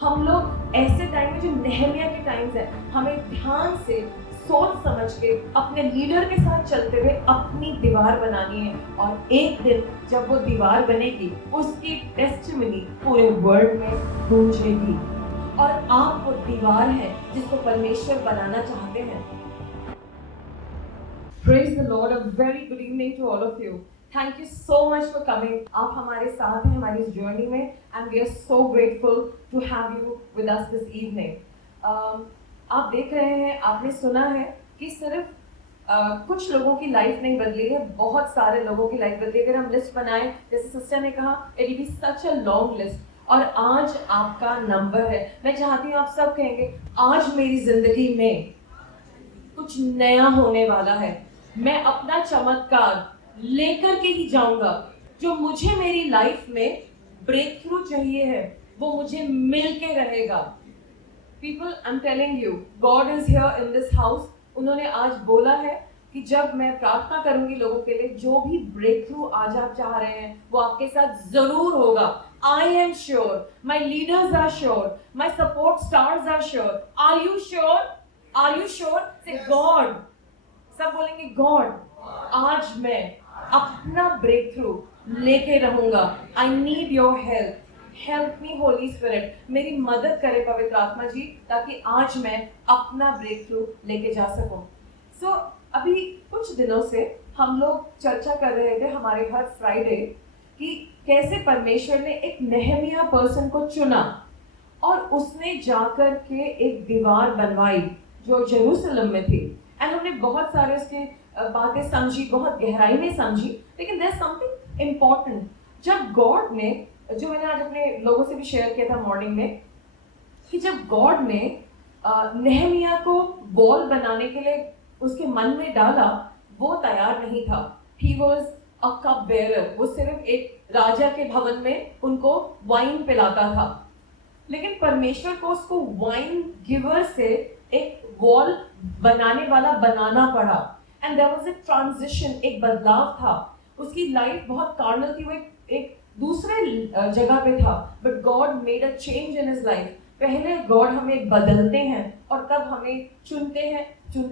हम लोग ऐसे टाइम में जो नेहमिया के टाइम्स है, हमें ध्यान से सोच समझ के अपने लीडर के साथ चलते हुए अपनी दीवार बनानी है। और एक दिन जब वो दीवार बनेगी, उसकी टेस्टिमनी पूरे वर्ल्ड में गूंजेगी। और आप वो दीवार है जिसको परमेश्वर बनाना चाहते हैं। Praise the Lord. A very good evening to all of you. Thank you so much for coming. आप हमारे साथ हैं हमारी इस जर्नी में, and we are so grateful to have you with us this evening. आप देख रहे हैं, आपने सुना है कि सिर्फ कुछ लोगों की लाइफ नहीं बदली है, बहुत सारे लोगों की लाइफ बदली। अगर हम लिस्ट बनाएं, जैसे सिस्टर ने कहा, it will be such a long list. और आज आपका नंबर है। मैं चाहती हूँ आप सब कहेंगे, आज मेरी जिंदगी में कुछ नया होने वाला है। मैं अपना चमत्कार लेकर के ही जाऊंगा। जो मुझे मेरी लाइफ में ब्रेक थ्रू चाहिए है, वो मुझे मिल के रहेगा। People, I'm telling you, God is here in this house. उन्होंने आज बोला है कि जब मैं प्रार्थना करूंगी लोगों के लिए, जो भी ब्रेक थ्रू आज आप चाह रहे हैं, वो आपके साथ जरूर होगा। I am sure. My leaders are sure. My support stars are sure. Are you sure? Are you sure? Say God. सब बोलेंगे God. आज मैं अपना ब्रेक थ्रू लेके रहूंगा। I need your help. Help me Holi spirit, मेरी मदद करे पवित्र आत्मा जी, ताकि आज मैं अपना ब्रेक थ्रू लेके जा सकूं। सो अभी कुछ दिनों से हम लोग चर्चा कर रहे थे हमारे हर फ्राइडे कि कैसे परमेश्वर ने एक नेहमिया पर्सन को चुना और उसने जाकर के एक दीवार बनवाई जो यरूशलेम में थी। एंड हमने बहुत सारे उसके बातें समझी, बहुत गहराई में समझी। लेकिन देयर इज समथिंग इम्पोर्टेंट। जब गॉड ने, जो मैंने आज अपने लोगों से भी शेयर किया था मॉर्निंग में, कि जब गॉड ने नेहमिया को वॉल बनाने के लिए उसके मन में डाला, वो तैयार नहीं था। He was a cup bearer. वो सिर्फ एक राजा के भवन में उनको वाइन पिलाता था। लेकिन परमेश्वर को उसको वाइन गिवर से एक वॉल बनाने वाला बनाना पड़ा। And there was a transition, एक बदलाव था। उसकी लाइफ बहुत कार्नल थी, वो एक दूसरे जगह पे था, but God made a change in his life. पहले गॉड हमें बदलते हैं और तब हमें चुनते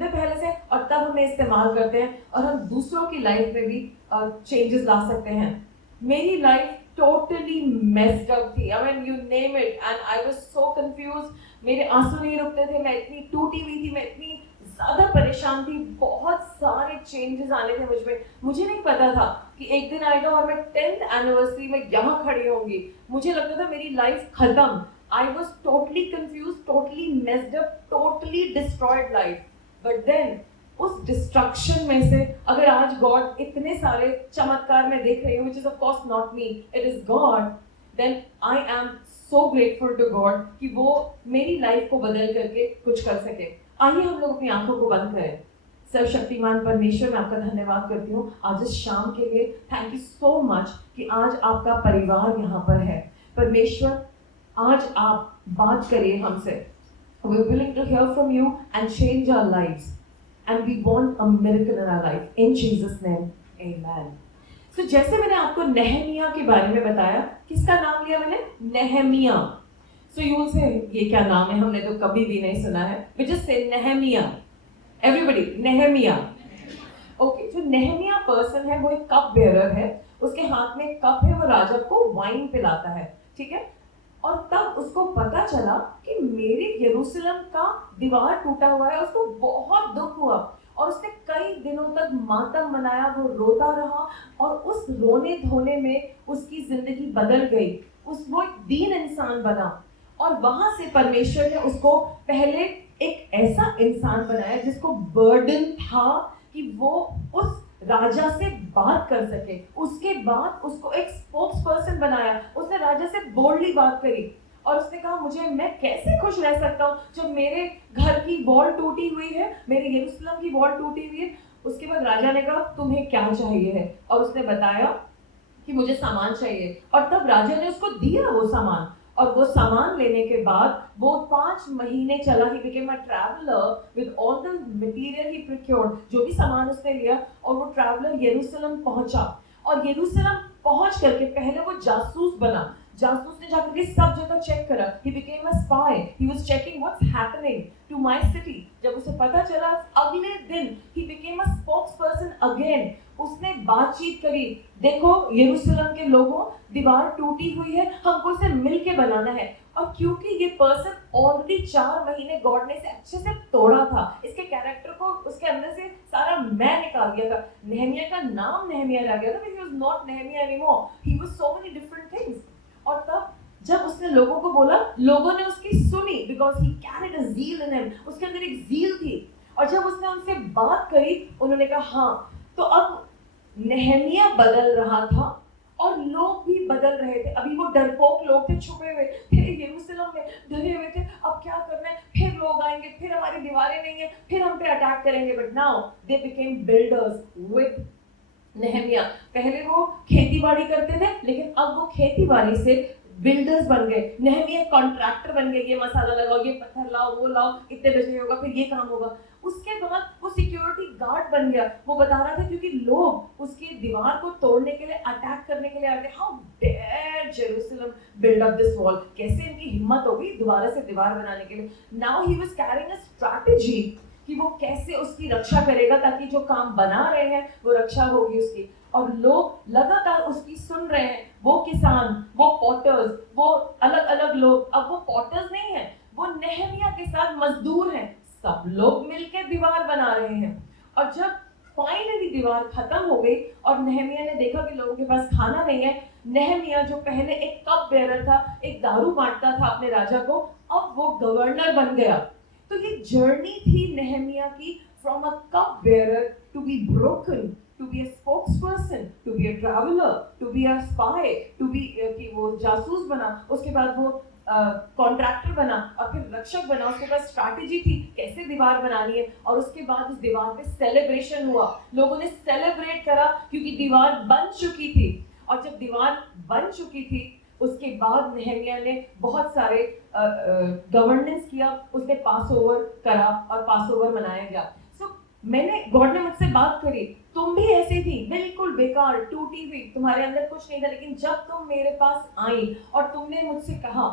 पहले से, और तब हमें इस्तेमाल करते हैं और हम दूसरों की लाइफ में भी चेंजेस ला सकते हैं। मेरी लाइफ टोटली मेस्ड अप थी। I mean, you name it, and I was so confused. मेरे आंसू नहीं रुकते थे, मैं इतनी टूटी हुई थी, मैं इतनी ज्यादा परेशान थी। बहुत सारे चेंजेस आने थे मुझ में। मुझे नहीं पता था कि एक दिन आएगा और मैं 10th एनिवर्सरी में यहाँ खड़ी होंगी। मुझे लगता था मेरी लाइफ खत्म। I was totally confuse, totally messed up, totally destroyed life. But then उस डिस्ट्रक्शन में से अगर आज गॉड इतने सारे चमत्कार मैं देख रही हूँ, which is of course not me, it is God, then I am so grateful to God कि वो मेरी लाइफ को बदल करके कुछ कर सके। आइए हम लोग अपनी आंखों को बंद करें। सर्वशक्तिमान परमेश्वर, मैं आपका धन्यवाद करती हूँ आज इस शाम के लिए। थैंक यू सो मच कि आज आपका परिवार यहाँ पर है। परमेश्वर, आज आप बात करिए हमसे। We are willing to hear from you and change our lives. And we want a miracle in our life. In Jesus' name, Amen. So जैसे मैंने आपको नेहमिया के बारे में बताया, किसका नाम लिया मैंने? Nehemiah. So you will say, ये क्या नाम है, हमने तो कभी भी नहीं सुना है। We just say Nehemiah. Everybody, Nehemiah. Okay, जो नेहमिया पर्सन है वो एक कप बेयरर है। उसके हाथ में एक कप है, वो राजा को वाइन पिलाता है, ठीक है। और तब उसको पता चला कि मेरे यरूशलेम का दीवार टूटा हुआ है। उसको बहुत दुख हुआ और उसने कई दिनों तक मातम मनाया। वो रोता रहा और उस रोने धोने में उसकी जिंदगी बदल गई। वो एक दीन इंसान बना और वहां से परमेश्वर ने उसको पहले एक ऐसा इंसान बनाया जिसको बर्डन था कि वो उस राजा से बात कर सके। उसके बाद उसको एक स्पोक्स पर्सन बनाया। उसने राजा से बोल्डली बात करी और उसने कहा, मैं कैसे खुश रह सकता हूँ जब मेरे घर की वॉल टूटी हुई है, मेरे यरूशलेम की वॉल टूटी हुई है। उसके बाद राजा ने कहा, तुम्हें क्या चाहिए है? और उसने बताया कि मुझे सामान चाहिए। और तब राजा ने उसको दिया वो सामान। और वो सामान लेने के बाद वो 5 महीने चला। ही became a traveler with all the material he procured, जो भी सामान उसने लिया, और वो ट्रैवलर यरूशलेम पहुंचा। और यरूशलेम पहुंच करके पहले वो जासूस बना। जासूस ने जाकर के सब जगह चेक करा. He became a spy. He was checking what's happening to my city. जब उसे पता चला, अगले दिन he became a spokesperson again. उसने बातचीत करी, देखो यरूशलेम के लोगों, दीवार टूटी हुई है, हमको इसे मिलके बनाना है. और क्योंकि ये पर्सन ऑलरेडी 4 महीने गॉड ने इसे अच्छे से तोड़ा था, इसके कैरेक्टर को उसके अंदर से सारा मैं निकाल दिया था. नेहमिया का नाम नेहमिया रह गया था, but he was not Nehemiah anymore. He was so many different things. और तब जब उसने लोगों को बोला, लोगों ने उसकी सुनी, because he carried a zeal in him. उसके अंदर एक zeal थी. और जब उसने उनसे बात करी, उन्होंने कहा हाँ. तो अब नेहमिया बदल रहा था और लोग भी बदल रहे थे. अभी वो डरपोक लोग थे, छुपे हुए थे यरूशलेम में, डरे हुए थे, अब क्या करना है, फिर लोग आएंगे, फिर हमारी दीवारें नहीं है, फिर हम पे अटैक करेंगे. But now they became builders with Nehemiah. पहले वो खेती बाड़ी करते थे, लेकिन अब वो खेती बाड़ी से बिल्डर्स बन गए. नेहमिया कॉन्ट्रैक्टर बन गए, ये मसाला लगाओ, ये पत्थर लाओ, वो लाओ, इतने बजे होगा, फिर ये काम होगा. उसके बाद वो सिक्योरिटी गार्ड बन गया. वो बता रहा था क्योंकि लोग उसकी दीवार को तोड़ने के लिए, अटैक करने के लिए आते. How dare Jerusalem build up this wall. कैसे इनकी हिम्मत होगी दोबारा से दीवार बनाने के लिए. Now he was carrying a strategy कि वो कैसे उसकी रक्षा करेगा, ताकि जो काम बना रहे हैं वो रक्षा होगी उसकी. और लोग लगातार उसकी सुन रहे हैं. वो किसान, वो पॉटर्स, वो अलग अलग लोग. अब वो पॉटर्स नहीं है, वो नेहमिया के साथ मजदूर हैं. सब लोग मिलकर दीवार बना रहे हैं. और जब फाइनली दीवार खत्म हो गई और नेहमिया ने देखा कि लोगों के पास खाना नहीं है, नेहमिया जो पहले एक कप बेरर था, एक दारू बांटता था अपने राजा को, अब वो गवर्नर बन गया. तो ये जर्नी थी नेहमिया की, from a cup bearer to be broken, to be a spokesperson, to be a traveler, to be a spy, to be कि वो जासूस बना, उसके बाद वो कॉन्ट्रैक्टर बना और फिर रक्षक बना. उसके पास स्ट्रैटेजी थी कैसे दीवार बनानी है. और उसके बाद उस दीवार पे सेलिब्रेशन हुआ. लोगों ने सेलिब्रेट करा क्योंकि दीवार बन चुकी थी. और जब दीवार बन चुकी थी, उसके बाद नेहमिया ने बहुत सारे गवर्नेंस किया. उसने पास ओवर करा और पास ओवर मनाया गया. मैंने, गॉड ने मुझसे बात करी, तुम भी ऐसी थी, बिल्कुल बेकार, टूटी हुई, तुम्हारे अंदर कुछ नहीं था. लेकिन जब तुम मेरे पास आई और तुमने मुझसे कहा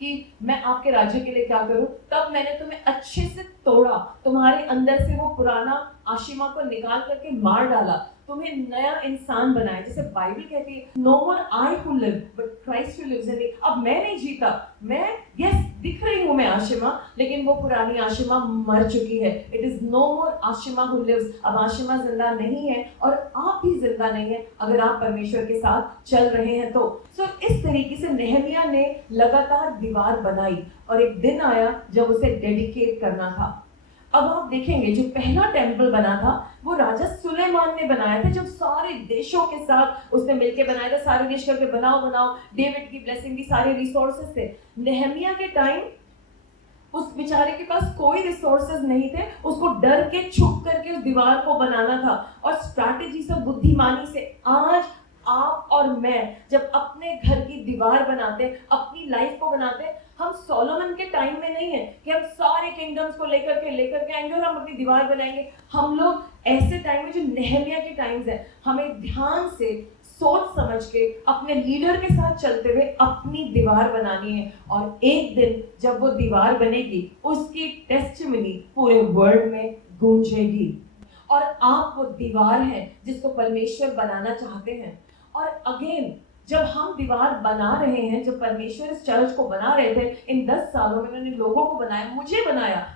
कि मैं आपके राज्य के लिए क्या करूं, तब मैंने तुम्हें अच्छे से तोड़ा. तुम्हारे अंदर से वो पुराना आशिमा को निकाल करके मार डाला. तुम्हें नया इंसान बनाया. जैसे बाइबल कहती है, no more I who live but Christ who lives in me. अब मैं नहीं जीता, मैं यस दिख रही हूं मैं आशिमा, लेकिन वो पुरानी आशिमा मर चुकी है. It is no more Ashima who lives. अब आशिमा जिंदा नहीं है और आप भी जिंदा नहीं है अगर आप परमेश्वर के साथ चल रहे हैं तो. सो इस तरीके से नेहमिया ने लगातार दीवार बनाई और एक दिन आया जब उसे डेडिकेट करना था. अब आप देखेंगे जो पहला टेम्पल बना था वो राजा सुलेमान ने बनाया था, जब सारे देशों के साथ उसने मिलकर बनाया था. सारे देश करके बनाओ बनाओ, डेविड की ब्लेसिंग थी, सारे रिसोर्सेस थे. नेहमिया के टाइम उस बेचारे के पास कोई रिसोर्सेज नहीं थे. उसको डर के छुप करके उस दीवार को बनाना था और स्ट्रैटेजी से, बुद्धिमानी से. आज आप और मैं जब अपने घर की दीवार बनाते हैं, अपनी लाइफ को बनाते हैं, हम सोलोमन के टाइम में नहीं है कि हम सारे किंगडम्स को लेकर के आएंगे और हम अपनी दीवार बनाएंगे. हम लोग ऐसे टाइम में जो नेहमिया के टाइम्स है, हमें ध्यान से सोच समझ के अपने लीडर के साथ चलते हुए अपनी दीवार बनानी है. और एक दिन जब वो दीवार बनेगी, उसकी टेस्टिमनी पूरे वर्ल्ड में गूंजेगी. और आप वो दीवार हैं जिसको परमेश्वर बनाना चाहते हैं. और अगेन जब हम दीवार बना रहे हैं, जब परमेश्वर इस चर्च को बना रहे थे, इन 10 सालों में उन्होंने लोगों को बनाया,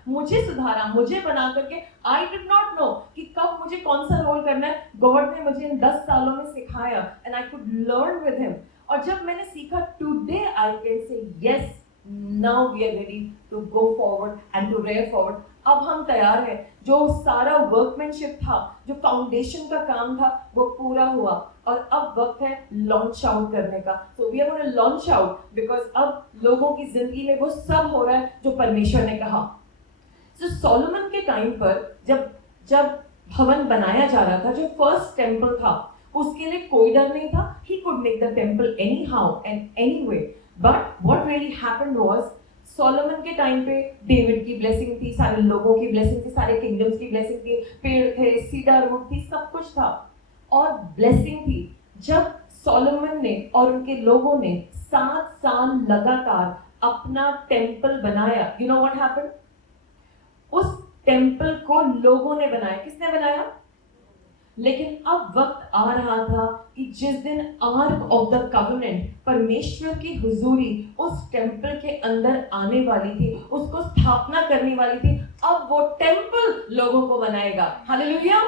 मुझे सुधारा, मुझे बना करके. आई डिड नॉट नो कि कब मुझे कौन सा रोल करना है. गॉड ने मुझे इन 10 सालों में सिखाया and I could learn with him. और जब मैंने सीखा, today I can say yes, now we are ready to go forward and to rare forward. अब हम तैयार हैं. जो सारा वर्कमैनशिप था, जो फाउंडेशन का काम था, वो पूरा हुआ और अब वक्त है लॉन्च आउट करने का. So we are gonna launch out because अब लोगों की जिंदगी में वो सब हो रहा है जो परमेश्वर ने कहा. सो सोलोमन के टाइम पर जब भवन बनाया जा रहा था, जो फर्स्ट टेम्पल था, उसके लिए कोई डर नहीं था. He could make the temple any how and any way. But what really happened was, Solomon के टाइम पे डेविड की ब्लेसिंग थी, सारे लोगों की ब्लेसिंग थी, सारे किंगडम्स की ब्लेसिंग थी, पेड़ थे, सीडर वुड थी, सब कुछ था और ब्लेसिंग थी. जब सोलोमन ने और उनके लोगों ने 7 साल लगातार अपना टेंपल बनाया। You know what happened? उस टेंपल को लोगों ने बनाया। किसने बनाया? लेकिन अब वक्त आ रहा था कि जिस दिन आर्क ऑफ द कवेनेंट, परमेश्वर की हुजूरी उस टेंपल के अंदर आने वाली थी, उसको स्थापना करने वाली थी। अब वो टेंपल लोगों को बनाएगा। हालेलुया।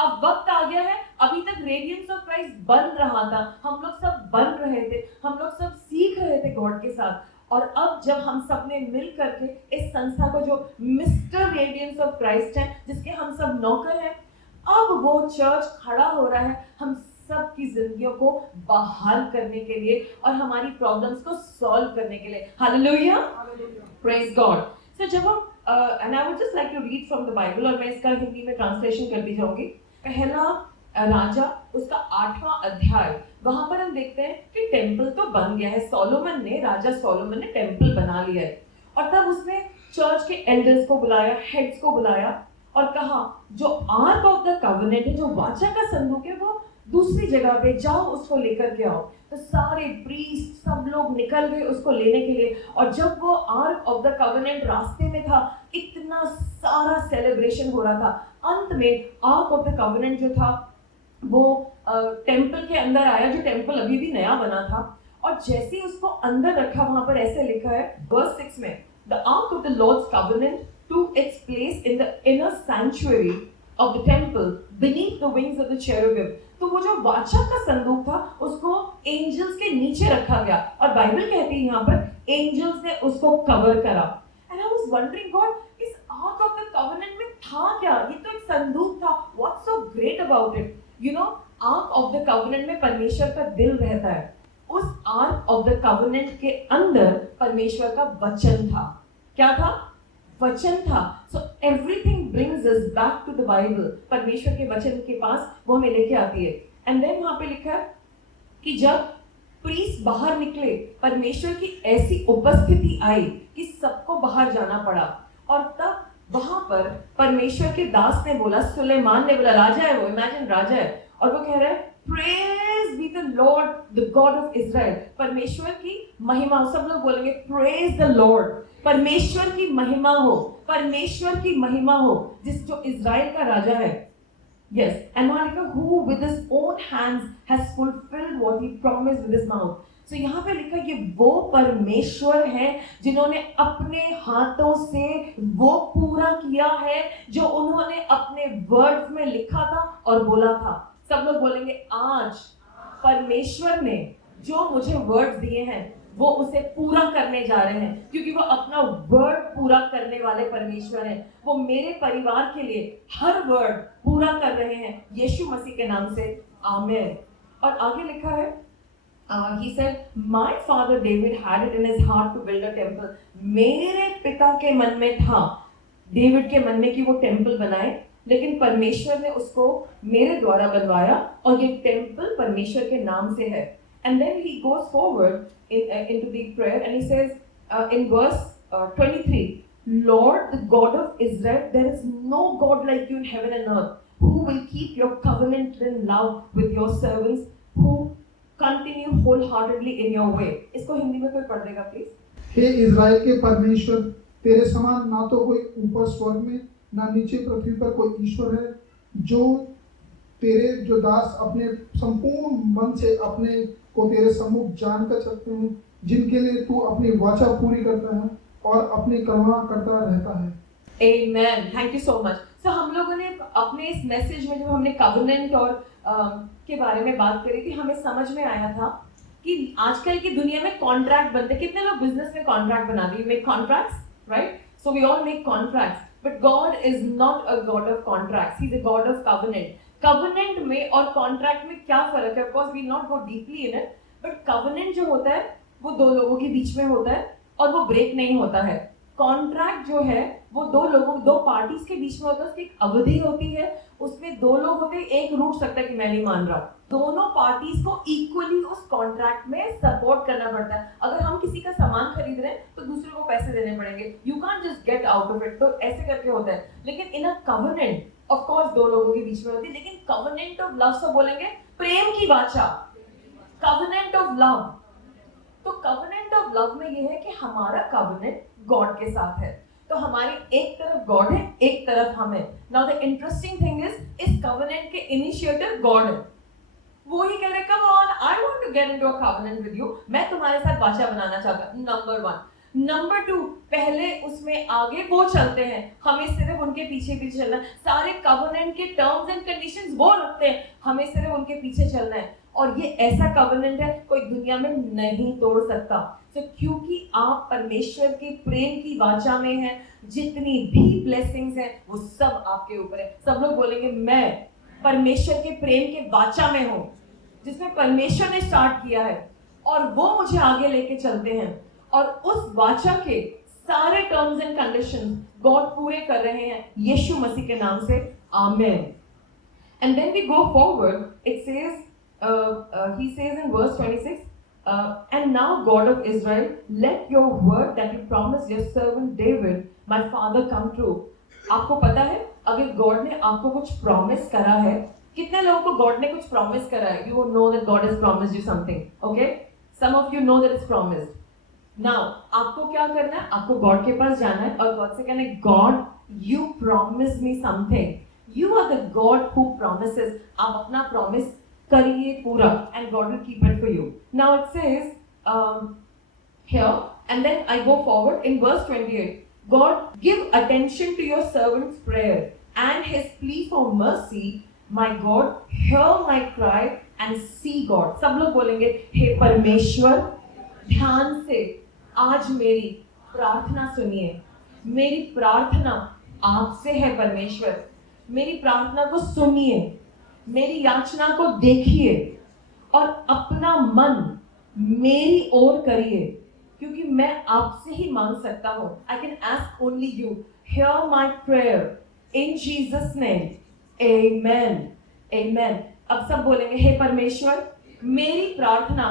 अब वक्त आ गया है। अभी तक रेडियंस ऑफ क्राइस्ट बन रहा था, हम लोग सब बन रहे थे, हम लोग सब सीख रहे थे गॉड के साथ। और अब जब हम सब ने मिल करके इस संस्था को, जो मिस्टर रेडियंस ऑफ क्राइस्ट है, जिसके हम सब नौकर हैं, अब वो चर्च खड़ा हो रहा है हम सब की जिंदगियों को बहाल करने के लिए और हमारी प्रॉब्लम्स को सॉल्व करने के लिए। Hallelujah, praise God. सो जब हम and I would just like to read from the Bible, और मैं इसका हिंदी में ट्रांसलेशन करती जाऊंगी। पहला राजा उसका 8वां अध्याय, वहां पर हम देखते हैं कि टेंपल तो बन गया है। सोलोमन ने, राजा सोलोमन ने टेंपल बना लिया है। और तब उसने चर्च के एल्डर्स को बुलाया, हेड्स को बुलाया और कहा जो आर्क ऑफ द कवेनेंट है, जो वाचा का संदूक है, वो दूसरी जगह पे जाओ, उसको लेकर के आओ। तो सारे प्रीस्ट सब लोग निकल गए उसको लेने के लिए। और जब वो आर्क ऑफ द कवेनेंट रास्ते में था, इतना सारा सेलिब्रेशन हो रहा था। अंत में आर्क ऑफ द कवेनेंट जो था वो टेंपल के अंदर आया, जो टेंपल अभी भी नया बना था। और जैसे ही उसको अंदर रखा, वहां पर ऐसे लिखा है वर्स 6 में, the ark of the Lord's covenant to its place in the inner sanctuary of the temple beneath the wings of the cherubim। तो वो जो वाचा का संदूक था उसको एंजल्स के नीचे रखा गया, और बाइबल कहती है यहाँ पर एंजल्स ने उसको कवर करा। And I was wondering God, इस आर्क ऑफ द कवेनेंट में था क्या? ये तो एक संदूक था। What's so great about it? You know, arc of the covenant में परमेश्वर का दिल रहता है। उस आर्क ऑफ द कवेनेंट के अंदर परमेश्वर का वचन था। क्या था? वचन था। So everything brings us back to the Bible. परमेश्वर के वचन के पास वो हमें लेके आती है। एंड देन वहां पे लिखा है कि जब प्रीस्ट बाहर निकले, परमेश्वर की ऐसी उपस्थिति आई कि सबको बाहर जाना पड़ा। और तब वहां पर परमेश्वर के दास ने बोला, सुलेमान ने बोला, राजा है वो, इमेजिन राजा है, और वो कह रहा है praise be the Lord the God of Israel. परमेश्वर की महिमा, सब लोग बोलेंगे प्रेज द लॉर्ड। परमेश्वर की महिमा हो, परमेश्वर की महिमा हो, जिस जो इजराइल का राजा है। यस, एंड वहां लिखा who with his own hands has fulfilled what he promised with his mouth. So यहाँ पे लिखा ये वो परमेश्वर है जिन्होंने अपने हाथों से वो पूरा किया है जो उन्होंने अपने वर्ड्स में लिखा था और बोला था। सब लोग बोलेंगे आज परमेश्वर ने जो मुझे वर्ड्स दिए हैं वो उसे पूरा करने जा रहे हैं, क्योंकि वो अपना वर्ड पूरा करने वाले परमेश्वर हैं। वो मेरे परिवार के लिए हर वर्ड पूरा कर रहे हैं यीशु मसीह के नाम से, आमीन। और आगे लिखा है, he said, my father David had it in his heart to build a temple। मेरे पिता के मन में था, डेविड के मन में, कि वो टेंपल बनाए, लेकिन परमेश्वर ने उसको मेरे द्वारा बनवाया, और ये टेंपल परमेश्वर के नाम से है। And then he goes forward into the prayer and he says in verse 23, Lord, the God of Israel, there is no God like you in heaven and earth, who will keep your covenant in love with your servants, who continue wholeheartedly in your way। इसको हिंदी में कोई पढ़ देगा please? Hey Israel के परमेश्वर, तेरे समान ना तो कोई ऊपर स्वर्ग में ना नीचे पृथ्वी पर कोई ईश्वर है, जो तेरे जो दास अपने संपूर्ण मन से अपने को तेरे सम्मुख जानकर सकते हैं, जिनके लिए तू अपनी वाचा पूरी करता है और अपनी करुणा करता रहता है। Amen. Thank you so much. So हम लोगों ने अपने इस मैसेज में जब हमने कवेनेंट और के बारे में बात करी थी, हमें समझ में आया था कि आजकल की दुनिया में कॉन्ट्रैक्ट बनते, कितने लोग बिजनेस में कॉन्ट्रैक्ट बना दिए, make contracts, right? So we all make contracts, but God is not a God of contracts, he is a God of covenant. Covenant में और कॉन्ट्रैक्ट में क्या फर्क है? Of course we not go deeply in it, but covenant जो होता है वो दो लोगों के बीच में होता है और वो ब्रेक नहीं होता है। कॉन्ट्रैक्ट जो है वो दो लोगों, दो पार्टीज के बीच में होता है, उसकी एक अवधि होती है, उसमें दो लोग होते हैं, एक रूठ सकता है कि मैं नहीं मान रहा। दोनों पार्टीज को इक्वली उस कॉन्ट्रैक्ट में सपोर्ट करना पड़ता है। अगर हम किसी का सामान खरीद रहे हैं तो दूसरे को पैसे देने पड़ेंगे, you can't just get out of it. तो ऐसे करके होता है। लेकिन इन अ कवेनेंट ऑफ कोर्स दो लोगों के बीच में होती है, लेकिन कवेनेंट ऑफ लव से बोलेंगे प्रेम की वाचा, कवनेंट ऑफ लव। तो कवनेंट ऑफ लव में ये है कि हमारा कवनेंट गॉड के साथ है। तो हमारी एक तरफ गॉड है, एक तरफ हम है। Now the interesting thing is, इस कवनेंट के इनिशिएटर गॉड है। वो ही कह रहे, come on, I want to get into a covenant with you, मैं तुम्हारे साथ वाचा बनाना चाहता हूं। नंबर 1। नंबर 2, पहले उसमें आगे वो चलते हैं, हमें सिर्फ उनके पीछे पीछे चलना है। सारे कवनेंट के टर्म्स एंड कंडीशंस वो रखते हैं, हमें सिर्फ उनके पीछे चलना है। और ये ऐसा कवनेंट है कोई दुनिया में नहीं तोड़ सकता। तो क्योंकि आप परमेश्वर के प्रेम की वाचा में हैं, जितनी भी ब्लेसिंग्स हैं वो सब आपके ऊपर है। सब लोग बोलेंगे मैं परमेश्वर के प्रेम के वाचा में हूं, जिसमें परमेश्वर ने स्टार्ट किया है और वो मुझे आगे लेके चलते हैं। और उस वाचा के सारे टर्म्स एंड कंडीशंस गॉड पूरे कर रहे हैं यीशु मसीह के नाम से। आमीन। And then we go forward, it says, he says in verse 26, and now God of Israel, let your word that you promised your servant David, my father, come true. आपको पता है, अगर गॉड ने आपको कुछ प्रॉमिस करा है, कितने लोगों को गॉड ने कुछ प्रॉमिस करा है? You know that God has promised you something, okay? Some of you know that it's promised. Now, आपको क्या करना है? आपको गॉड के पास जाना है और गॉड से कहना है, God, you promised me something. You are the God who promises. आप अपना प्रॉमिस करिए पूरा, and God will keep it for you. Now it says here, and then I go forward in verse 28. God, give attention to your servant's prayer and his plea for mercy. My God, hear my cry and see God. सब लोग बोलेंगे, हे परमेश्वर, ध्यान से आज मेरी प्रार्थना सुनिए। मेरी प्रार्थना आपसे है परमेश्वर, मेरी प्रार्थना को सुनिए, मेरी याचना को देखिए और अपना मन मेरी ओर करिए, क्योंकि मैं आपसे ही मांग सकता हूं। I can ask only you. Hear my prayer in Jesus' name. Amen. Amen. अब सब बोलेंगे, हे परमेश्वर, मेरी प्रार्थना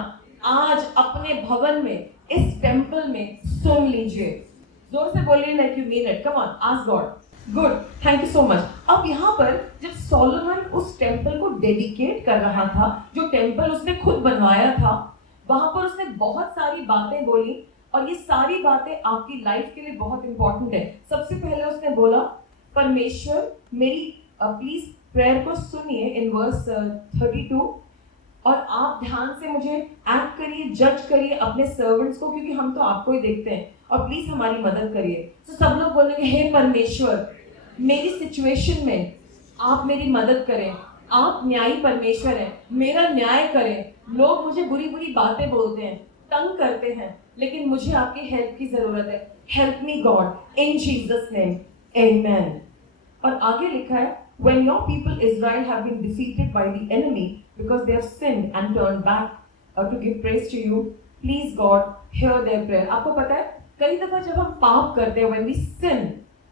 आज अपने भवन में, इस टेम्पल में सुन लीजिए। जोर से बोलिए, like you mean it. Come on, ask God. Good, thank you so much. अब यहाँ पर जब सोलोमन उस टेम्पल को डेडिकेट कर रहा था, जो टेम्पल उसने खुद बनवाया था, वहां पर उसने बहुत सारी बातें बोली और ये सारी बातें आपकी लाइफ के लिए बहुत इंपॉर्टेंट है। सबसे पहले उसने बोला, परमेश्वर मेरी प्लीज प्रेयर को सुनिए इन वर्स 32, और आप ध्यान से मुझे एक्ट करिए, जज करिए अपने सर्वेंट्स को, क्योंकि हम तो आपको ही देखते हैं, और प्लीज हमारी मदद करिए। तो सब लोग बोलेंगे, हे परमेश्वर, मेरी सिचुएशन में आप मेरी मदद करें, आप न्यायी परमेश्वर हैं, मेरा न्याय करें। लोग मुझे बुरी बुरी बातें बोलते हैं, तंग करते हैं, लेकिन मुझे आपकी हेल्प की जरूरत है। Help me God in Jesus name, amen. और आगे लिखा है, when your people Israel have been defeated by the enemy because they have sinned and turned back to give praise to you, please God hear their prayer. आपको पता है, कई दफा जब हम पाप करते हैं, when we sin,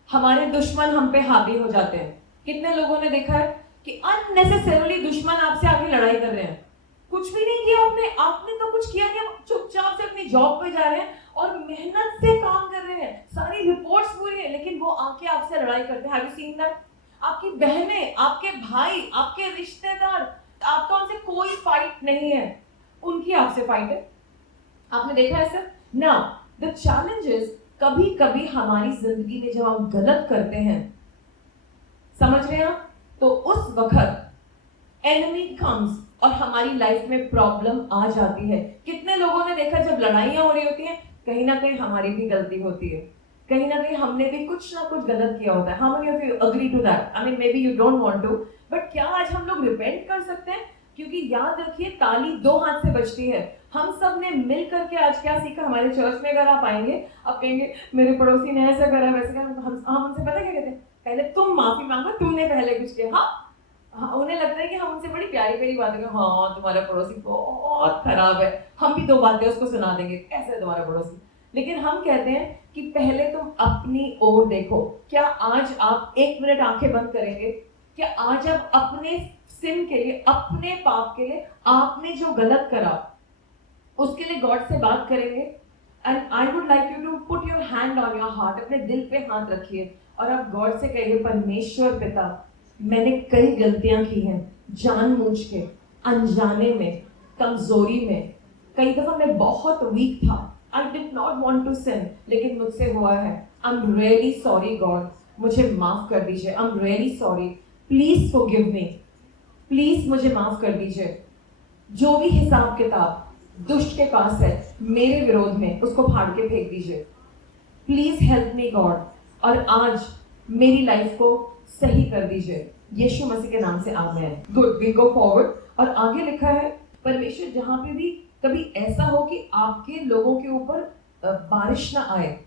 हमारे दुश्मन हम पे हावी हो जाते हैं। कितने लोगों ने देखा है कि unnecessarily दुश्मन आपसे आके लड़ाई कर रहे हैं, कुछ भी नहीं किया आपने, आपने तो कुछ किया नहीं, चुपचाप से अपनी जॉब पे जा रहे हैं और मेहनत से काम कर रहे हैं, सारी रिपोर्ट्स पूरी है, लेकिन वो आके आपसे लड़ाई करते हैं। Have you seen that? आपकी बहनें, आपके भाई, आपके रिश्तेदार, आपका उनसे कोई फाइट नहीं है, उनकी आपसे फाइट है। आपने देखा है sir? Now the challenge is, कभी कभी हमारी जिंदगी में जब हम गलत करते हैं, समझ रहे हैं आप, तो उस वक्त एनिमी कम्स और हमारी लाइफ में प्रॉब्लम आ जाती है। कितने लोगों ने देखा, जब लड़ाइयां हो रही होती हैं, कहीं ना कहीं हमारी भी गलती होती है, कहीं ना कहीं हमने भी कुछ ना कुछ गलत किया होता है। How many of you agree to that? I mean, maybe you don't want to, but क्या आज हम लोग रिपेंट कर सकते हैं? क्योंकि याद रखिए, ताली दो हाथ से बजती है। हम सब ने मिल करके आज क्या सीखा? हमारे चर्च में अगर आप आएंगे, आप कहेंगे मेरे पड़ोसी ने ऐसा करा वैसे करा, हम उनसे पता क्या कहते हैं? पहले तुम माफी मांगो, तुमने पहले कुछ किया। हाँ, उन्हें लगता है कि हम उनसे बड़ी प्यारी प्यारी बातें करें, हाँ तुम्हारा पड़ोसी बहुत खराब है, हम भी दो बातें उसको सुना देंगे, कैसे है तुम्हारा पड़ोसी। लेकिन हम कहते हैं कि पहले तुम अपनी ओर देखो। क्या आज आप 1 मिनट आंखें बंद करेंगे? क्या आज आप अपने सिन के लिए, अपने पाप के लिए, आपने जो गलत करा उसके लिए गॉड से बात करेंगे? And I would like you to put your hand on your heart, अपने दिल पे हाथ रखिए और आप गॉड से कहिए, परमेश्वर पिता, मैंने कई गलतियां की हैं, जानबूझ के, अनजाने में, कमजोरी में। कई दफा मैं बहुत वीक था, I did not want to sin, लेकिन मुझसे हुआ है। I am really sorry God, मुझे माफ कर दीजिए। I am really sorry, please forgive me, please मुझे माफ कर दीजिए। जो भी हिसाब किताब दुष्ट के पास है मेरे विरोध में, उसको फाड़ के फेंक दीजिए। प्लीज हेल्प मी गॉड, और आज मेरी लाइफ को सही कर दीजिए यीशु मसीह के नाम से, आमीन। Good, we go forward. और आगे लिखा है, परमेश्वर जहां पे भी कभी ऐसा हो कि आपके लोगों के ऊपर बारिश ना आए,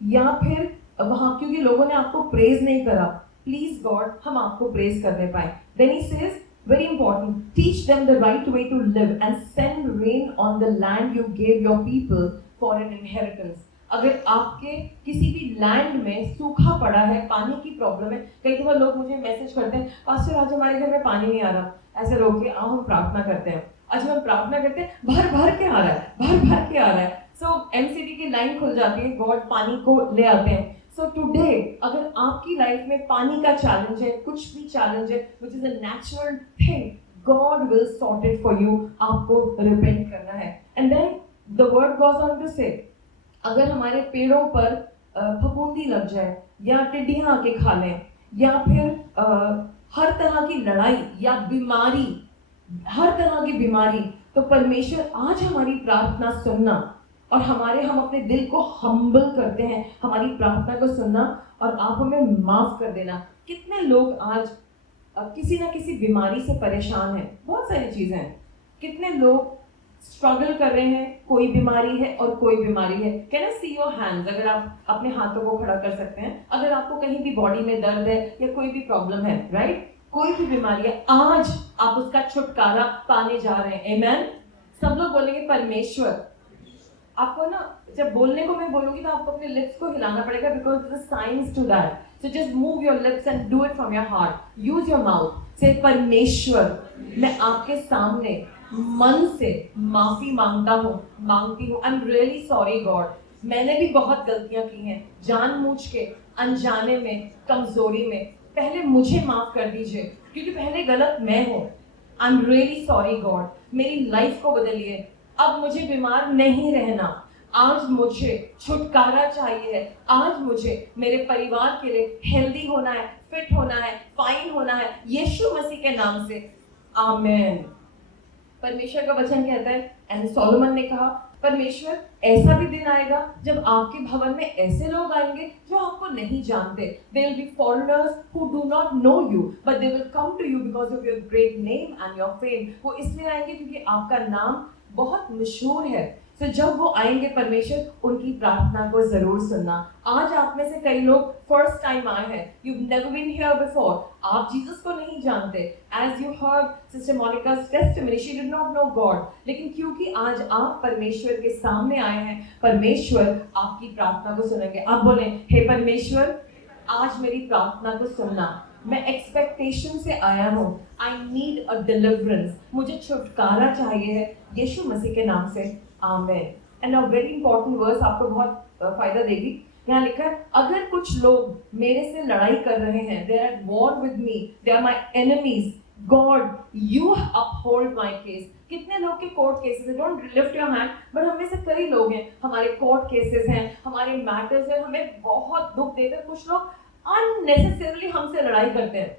या फिर वहां क्योंकि लोगों ने आपको प्रेज नहीं करा, प्लीज गॉड हम आपको प्रेज करने पाए। Then he says very important, teach them the right way to live and send rain on the land you gave your people for an inheritance. अगर आपके किसी भी लैंड में सूखा पड़ा है, पानी की प्रॉब्लम है, कई दफा लोग मुझे मैसेज करते हैं, पास्टर आज हमारे घर में पानी नहीं आ रहा। ऐसे लोग के आओ हम प्रार्थना करते हैं। आज हम प्रार्थना करते हैं, भर भर के आ रहा है, भर भर के आ रहा है। सो एमसीडी की लाइन खुल जाती है, गॉड पानी को ले आते हैं। सो टुडे अगर आपकी लाइफ में पानी का चैलेंज है, कुछ भी चैलेंज है, which is a natural thing, God will sort it for you. आपको रिपेंट करना है। And then the word goes on to say, अगर हमारे पेड़ों पर फफूंदी लग जाए, या टिड्डियां आके खा लें, या फिर हर तरह की लड़ाई या बीमारी, हर तरह की बीमारी, तो परमेश्वर आज हमारी प्रार्थना सुनना, और हम अपने दिल को हम्बल करते हैं हमारी प्रार्थना को सुनना, और आप हमें माफ कर देना। कितने लोग आज किसी ना किसी बीमारी से परेशान हैं, बहुत सारी चीजें हैं। कितने लोग स्ट्रगल कर रहे हैं, कोई बीमारी है और कोई बीमारी है। Can I see your hands? अगर आप अपने हाथों को खड़ा कर सकते हैं, अगर आपको कहीं भी बॉडी में दर्द है या कोई भी प्रॉब्लम है, राइट, कोई भी बीमारी है, आज आप उसका छुटकारा पाने जा रहे हैं। आमेन। सब लोग बोलेंगे परमेश्वर। आपको ना जब बोलने को मैं बोलूंगी तो आपको अपने लिप्स को हिलाना पड़ेगा, because the science to that. So just move your lips and do it from your heart. Use your mouth. Say परमेश्वर, मैं आपके सामने मन से माफी मांगती हूँ। आई एम रियली सॉरी गॉड, मैंने भी बहुत गलतियां की हैं, जानबूझ के, अनजाने में, कमजोरी में। पहले मुझे माफ कर दीजिए, क्योंकि पहले गलत मैं हूँ। आई एम रियली सॉरी गॉड, मेरी लाइफ को बदलिए। अब मुझे बीमार नहीं रहना, आज मुझे छुटकारा चाहिए है। आज मुझे मेरे परिवार के लिए हेल्दी होना है, फिट होना है, फाइन होना है, यीशु मसीह के नाम से, आमीन। परमेश्वर का वचन कहता है, एंड सोलोमन ने कहा, परमेश्वर ऐसा भी दिन आएगा जब आपके भवन में ऐसे लोग आएंगे जो आपको नहीं जानते। They will be foreigners who do not know you, but they will come to you because of your great name and your fame. वो इसलिए आएंगे क्योंकि आपका नाम बहुत मशहूर है। तो जब वो आएंगे परमेश्वर, उनकी प्रार्थना को जरूर सुनना। आज आप में से कई लोग फर्स्ट टाइम आए हैं, you've never been here before, आप जीसस को नहीं जानते। As you heard Sister Monica's testimony, she did not know God, लेकिन क्योंकि आज आप परमेश्वर के सामने आए हैं, परमेश्वर आपकी प्रार्थना को सुनेंगे। आप बोले, हे परमेश्वर, आज मेरी प्रार्थना को सुनना। मैं एक्सपेक्टेशन से आया हूँ, आई नीड अ डिलीवरेंस, मुझे छुटकारा चाहिए है, यीशु मसीह के नाम से, आमेन। And a very important verse आपको बहुत फायदा देगी। यहाँ लिखा है, अगर कुछ लोग मेरे से लड़ाई कर रहे हैं, they are at war with me, they are my enemies, God you uphold my case. कितने लोग के कोर्ट केसेस है? Don't lift your hand, but हम में से कई लोग हैं, हमारे कोर्ट केसेस हैं, हमारे मैटर्स हैं, हमें बहुत दुख देते हैं। कुछ लोग unnecessarily हमसे लड़ाई करते हैं।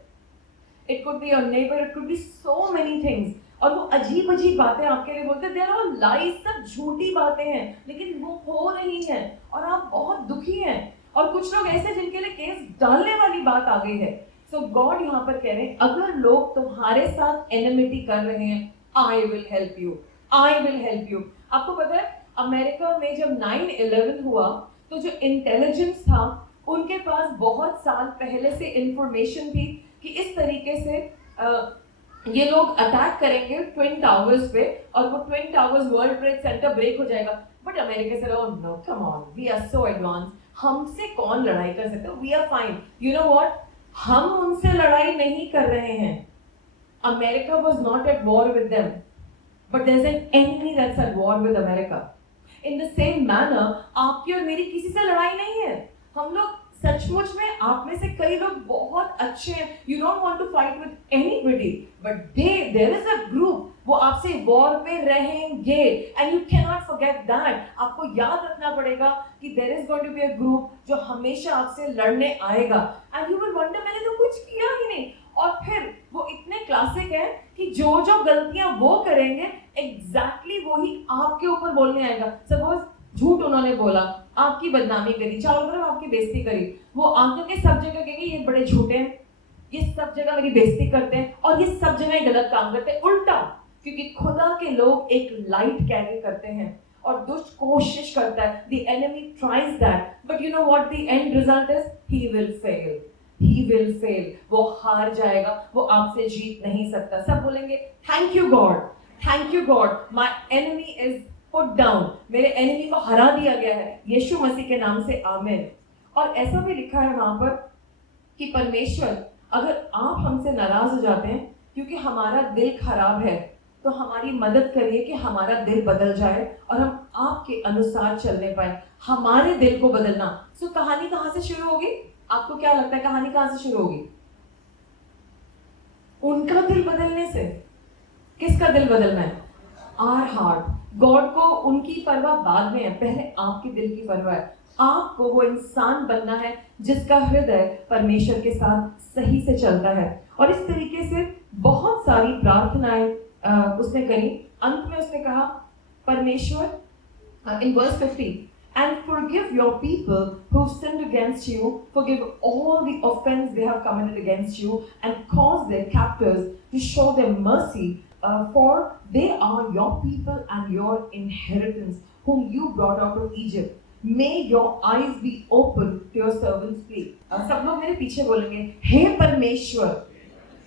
It could be your neighbor, it could be so many things, और वो अजीब अजीब बातें आपके लिए बोलते हैं। There are lies, सब झूठी बातें हैं, लेकिन वो हो रही हैं और आप बहुत दुखी हैं। और कुछ लोग ऐसे जिनके लिए केस डालने वाली बात आ गई है। So God यहाँ पर कह रहे हैं, अगर लोग तुम्हारे साथ एनिमिटी कर रहे हैं, I will help you, I will help you। आपको पता है अमेरिका में जब 9/11 हुआ, तो जो इंटेलिजेंस था उनके पास बहुत साल पहले से इंफॉर्मेशन थी कि इस तरीके से ये लोग अटैक करेंगे ट्विन टावर्स पे, और वो twin towers, World Trade Center break हो जाएगा। बट अमेरिका से no, come on, we are so advance, हमसे कौन लड़ाई कर सकता है, we are fine. You know what, हम उनसे लड़ाई नहीं कर रहे हैं। America was not at war with them, but there is an enemy that's at war with America. In the same manner आपकी और मेरी किसी से लड़ाई नहीं है। हम लोग सचमुच में, आप में से कई लोग बहुत अच्छे हैं, you don't want to fight with anybody, but there is a group वो आपसे वॉर पे रहेंगे and you can not forget that. आपको याद रखना पड़ेगा कि there is going to be a group जो हमेशा आपसे लड़ने आएगा एंड यू विल वंडर मैंने तो कुछ किया ही नहीं। और फिर वो इतने क्लासिक है कि जो जो गलतियां वो करेंगे एग्जैक्टली वही आपके ऊपर बोलने आएगा। सपोज झूठ उन्होंने बोला, आपकी बदनामी करी, चारों तरफ आपकी बेइज्जती करी, वो आकर के सब जगह कहेंगे ये बड़े झूठे हैं, ये सब जगह मेरी बेइज्जती करते हैं और ये सब जगह गलत काम करते हैं। उल्टा, क्योंकि खुदा के लोग एक लाइट कैरी करते हैं और दुष्ट कोशिश करता है, the enemy tries that, but you know what the end result is, he will fail, he will fail. वो हार जाएगा, वो आपसे जीत नहीं सकता। सब बोलेंगे thank you God, thank you God, my enemy is put down, मेरे एनिमी को हरा दिया गया है यीशु मसीह के नाम से, आमीन। और ऐसा भी लिखा है वहां पर कि परमेश्वर, अगर आप हमसे नाराज हो जाते हैं क्योंकि हमारा दिल खराब है, तो हमारी मदद करिए कि हमारा दिल बदल जाए और हम आपके अनुसार चलने पाए, हमारे दिल को बदलना। सो कहानी कहां से शुरू होगी? आपको क्या लगता है कहानी कहां से शुरू होगी? उनका दिल बदलने से। किसका दिल बदलना है? Our heart. गॉड को उनकी परवाह बाद में है, पहले आपके दिल की परवाह है। आपको वो इंसान बनना है जिसका हृदय परमेश्वर के साथ सही से चलता है। और इस तरीके से बहुत सारी प्रार्थनाएं उसने करी। अंत में उसने कहा परमेश्वर, इन verse 50, and forgive your people who sinned against you, forgive all the offense they have committed against you, and cause their captors to show them mercy, for they are your people and your inheritance, whom you brought out of Egypt. May your eyes be open to your servant's plea. सब लोग मेरे पीछे बोलेंगे, हे परमेश्वर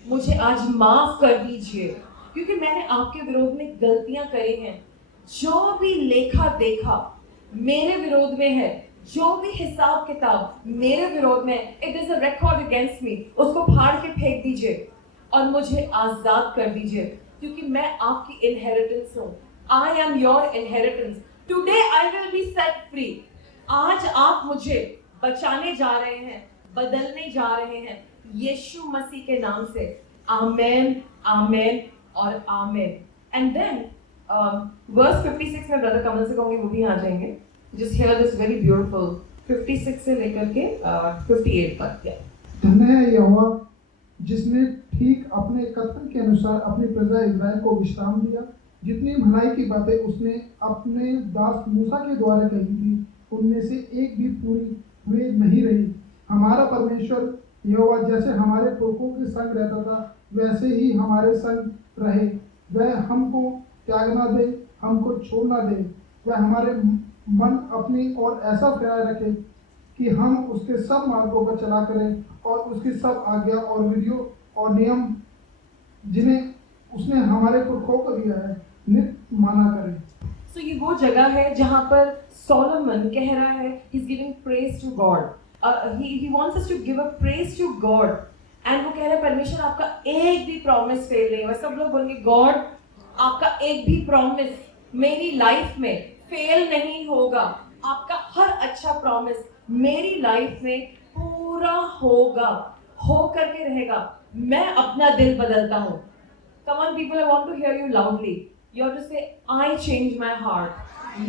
मुझे आज माफ कर दीजिए, क्योंकि मैंने आपके विरोध में गलतियां करी हैं। जो भी लेखा देखा मेरे विरोध में है, जो भी हिसाब किताब मेरे विरोध में, it is a record against me, उसको फाड़ के फेंक दीजिए और मुझे आजाद कर दीजिए, क्योंकि मैं आपकी इनहेरिटेंस हूँ। I am your inheritance, today I will be set free. आज आप मुझे बचाने जा रहे हैं, बदलने जा रहे हैं यीशु मसीह के नाम से, आमेन, आमेन और आमेन। एंड देन वर्स 56 में ब्रदर कमल से कहूंगी वो भी आ जाएंगे। Just here this very beautiful 56 से लेकर के 58 तक। धन्य है यहोवा जिसने ठीक अपने कथन के अनुसार अपनी प्रजा इस्राएल को विश्राम दिया। जितनी भलाई की बातें उसने अपने दास मूसा के द्वारा कही थी, उनमें से एक भी पूरी हुई नहीं रही। हमारा परमेश्वर यहोवा जैसे हमारे पुरखों के संग रहता था, वैसे ही हमारे संग रहे। वह हमको त्याग ना दे, हमको छोड़ ना दे। वह हमारे मन अपनी ओर ऐसा फिराए रखे कि हम उसके सब मार्गों पर चला करें और उसकी सब आज्ञा और विधियों और नियम जिन्हें उसने हमारे पुरखों को दिया है नित्य माना करें। So ये वो जगह है जहाँ पर सोलोमन कह रहा है, he's giving praise to God. He wants us to give a praise to God. And वो कह रहा है परमेश्वर आपका एक भी प्रॉमिस फेल नहीं हुआ। सब लोग बोलेंगे गॉड आपका एक भी प्रॉमिस मेरी लाइफ में फेल नहीं होगा। आपका हर अच्छा प्रॉमिस मेरी लाइफ में पूरा होगा, हो करके रहेगा। मैं अपना दिल बदलता हूँ। Come on people, I want to hear you loudly. You have to say, I change my heart.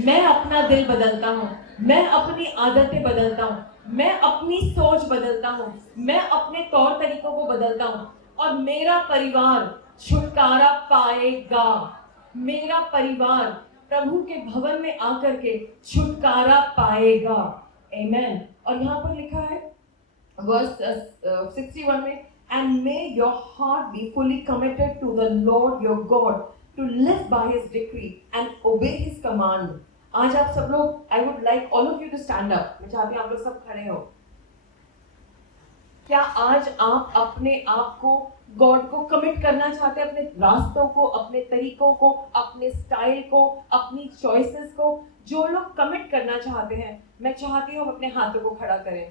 मैं अपना दिल बदलता हूँ, मैं अपनी आदतें बदलता हूँ, मैं अपनी सोच बदलता हूँ, मैं अपने तौर तरीकों को बदलता हूँ और मेरा परिवार छुटकारा पाएगा। मेरा परिवार प्रभु के भवन में आकर के छुटकारा पाएगा। आमेन। और यहाँ पर लिखा है वर्स 61 में, and may your heart be fully committed to the Lord your God, to live by his decree and obey his command. आज आप सब लोग, I would like all of you to stand up. मैं चाहती हूँ आप लोग सब खड़े हो। क्या आज आप अपने आप को गॉड को कमिट करना चाहते हैं, अपने रास्तों को, अपने तरीकों को, अपने स्टाइल को, अपनी चॉइसेस को? जो लोग कमिट करना चाहते हैं, मैं चाहती हूँ अपने हाथों को खड़ा करें।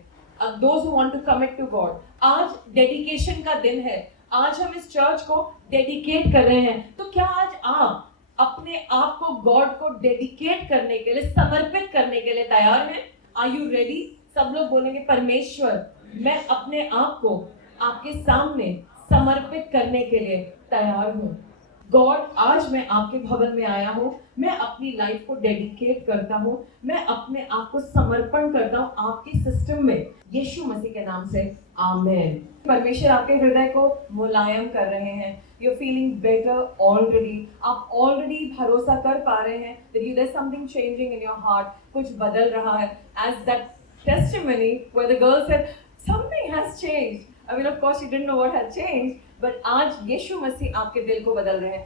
Those who want to commit to God, आज डेडिकेशन का दिन है। आज हम इस चर्च को डेडिकेट कर रहे हैं। तो क्या आज आप अपने आप को गॉड को डेडिकेट करने के लिए, समर्पित करने के लिए तैयार हैं? Are you ready? सब लोग बोलेंगे परमेश्वर मैं अपने आप को आपके सामने समर्पित करने के लिए तैयार हूँ। गॉड आज मैं आपके भवन में आया हूँ, मैं अपनी लाइफ को डेडिकेट करता हूँ, मैं अपने आप को समर्पण करता हूँ आपके सिस्टम में, यीशु मसीह के नाम से आमेन। परमेश्वर आपके हृदय को मुलायम कर रहे हैं, you are feeling better already, आप ऑलरेडी भरोसा कर पा रहे हैं that you there's something changing in your heart, कुछ बदल रहा है, as that testimony where the girl said something has changed. I mean, of course, she didn't know what had changed, but आज यीशु मसीह आपके दिल को बदल रहे हैं।